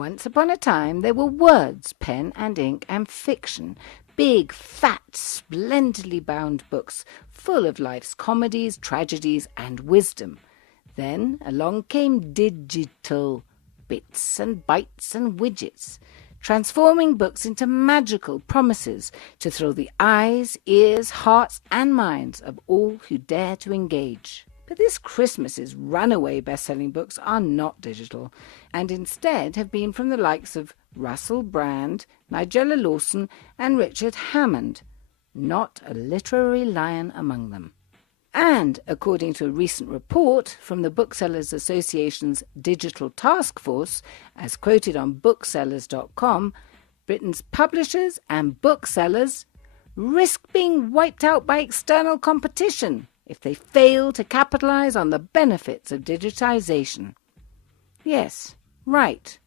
Once upon a time there were words, pen and ink, and fiction, big, fat, splendidly bound books full of life's comedies, tragedies, and wisdom. Then along came digital bits and bytes and widgets, transforming books into magical promises to thrill the eyes, ears, hearts, and minds of all who dare to engage. But this Christmas's runaway best-selling books are not digital, and instead have been from the likes of Russell Brand, Nigella Lawson, and Richard Hammond, not a literary lion among them. And, according to a recent report from the Booksellers Association's Digital Task Force, as quoted on booksellers.com, Britain's publishers and booksellers risk being wiped out by external competition if they fail to capitalise on the benefits of digitisation. Yes, right.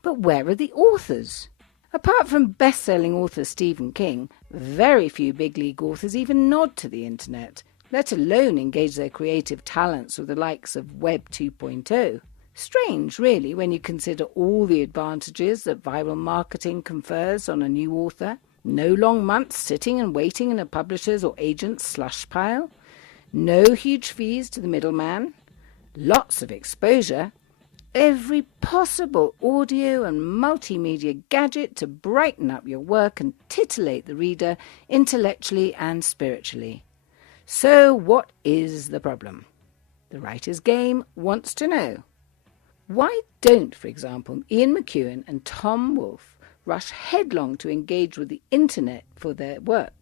But where are the authors? Apart from best-selling author Stephen King, very few big-league authors even nod to the internet, let alone engage their creative talents with the likes of Web 2.0. Strange, really, when you consider all the advantages that viral marketing confers on a new author. No long months sitting and waiting in a publisher's or agent's slush pile. No huge fees to the middleman. Lots of exposure. Every possible audio and multimedia gadget to brighten up your work and titillate the reader intellectually and spiritually. So what is the problem? The Writer's Game wants to know. Why don't, for example, Ian McEwan and Tom Wolfe rush headlong to engage with the internet for their work?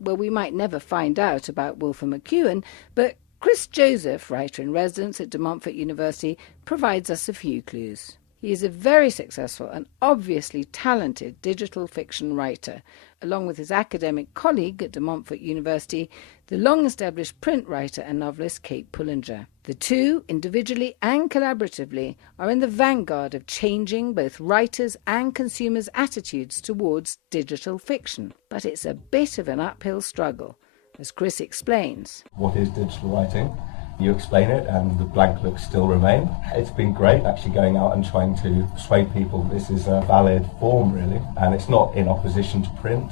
Well, we might never find out about Wolfe and McEwan, but Chris Joseph, writer-in-residence at De Montfort University, provides us a few clues. He is a very successful and obviously talented digital fiction writer, along with his academic colleague at De Montfort University, the long-established print writer and novelist Kate Pullinger. The two, individually and collaboratively, are in the vanguard of changing both writers' and consumers' attitudes towards digital fiction. But it's a bit of an uphill struggle, as Chris explains. What is digital writing? You explain it and the blank looks still remain. It's been great actually going out and trying to persuade people this is a valid form really, and it's not in opposition to print,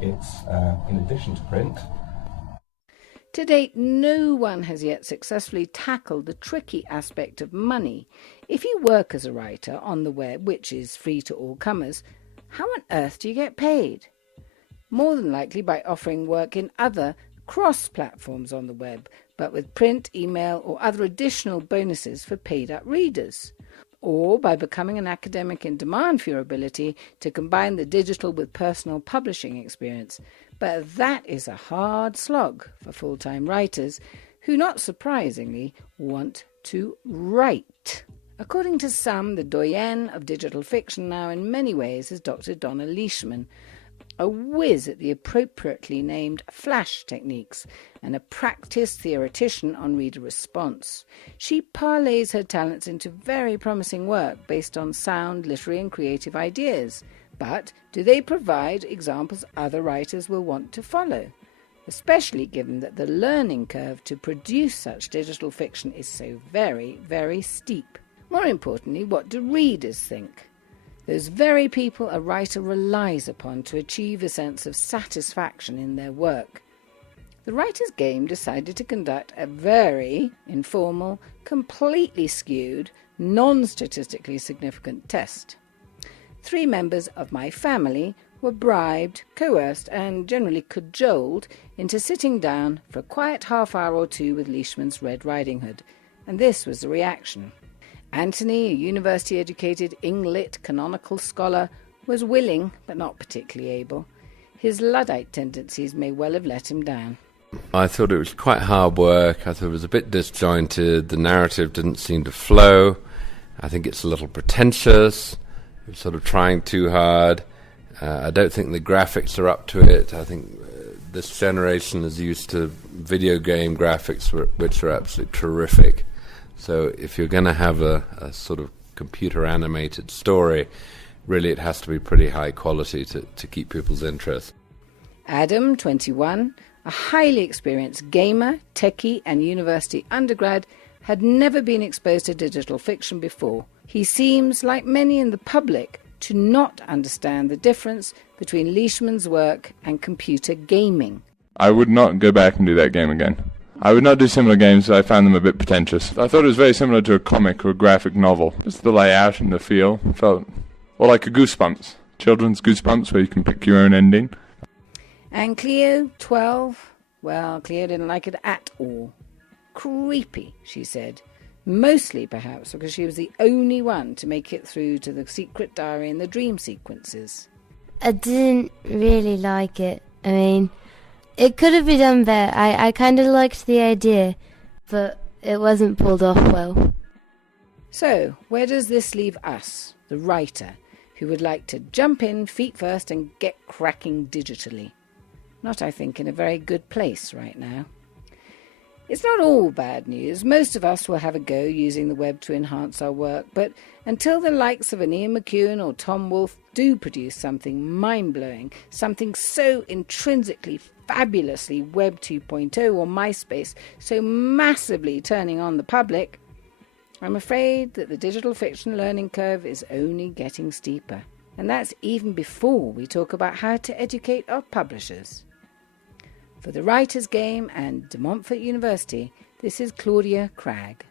it's in addition to print. To date, no one has yet successfully tackled the tricky aspect of money. If you work as a writer on the web, which is free to all comers, how on earth do you get paid? More than likely by offering work in other cross-platforms on the web, but with print, email, or other additional bonuses for paid-up readers. Or by becoming an academic in demand for your ability to combine the digital with personal publishing experience. But that is a hard slog for full-time writers who, not surprisingly, want to write. According to some, the doyenne of digital fiction now in many ways is Dr. Donna Leishman, a whiz at the appropriately named flash techniques and a practiced theoretician on reader response. She parlays her talents into very promising work based on sound, literary and creative ideas. But do they provide examples other writers will want to follow? Especially given that the learning curve to produce such digital fiction is so very, very steep. More importantly, what do readers think? Those very people a writer relies upon to achieve a sense of satisfaction in their work. The Writer's Game decided to conduct a very informal, completely skewed, non-statistically significant test. 3 members of my family were bribed, coerced and generally cajoled into sitting down for a quiet half-hour or two with Leishman's Red Riding Hood, and this was the reaction. Anthony, a university-educated Ing-Lit canonical scholar, was willing, but not particularly able. His Luddite tendencies may well have let him down. I thought it was quite hard work. I thought it was a bit disjointed. The narrative didn't seem to flow. I think it's a little pretentious. It was sort of trying too hard. I don't think the graphics are up to it. I think this generation is used to video game graphics, which are absolutely terrific. So if you're going to have a sort of computer-animated story, really it has to be pretty high quality to keep people's interest. Adam, 21, a highly experienced gamer, techie and university undergrad, had never been exposed to digital fiction before. He seems, like many in the public, to not understand the difference between Leishman's work and computer gaming. I would not go back and do that game again. I would not do similar games. I found them a bit pretentious. I thought it was very similar to a comic or a graphic novel. Just the layout and the feel felt more like a Goosebumps. Children's Goosebumps, where you can pick your own ending. And Cleo, 12, well, Cleo didn't like it at all. Creepy, she said. Mostly, perhaps, because she was the only one to make it through to the secret diary and the dream sequences. I didn't really like it. I mean, it could have been done better. I kind of liked the idea, but it wasn't pulled off well. So, where does this leave us, the writer, who would like to jump in feet first and get cracking digitally? Not, I think, in a very good place right now. It's not all bad news. Most of us will have a go using the web to enhance our work, but until the likes of an Ian McEwan or Tom Wolfe do produce something mind-blowing, something so intrinsically, fabulously Web 2.0 or MySpace, so massively turning on the public, I'm afraid that the digital fiction learning curve is only getting steeper. And that's even before we talk about how to educate our publishers. For the Writers' Game and De Montfort University, this is Claudia Cragg.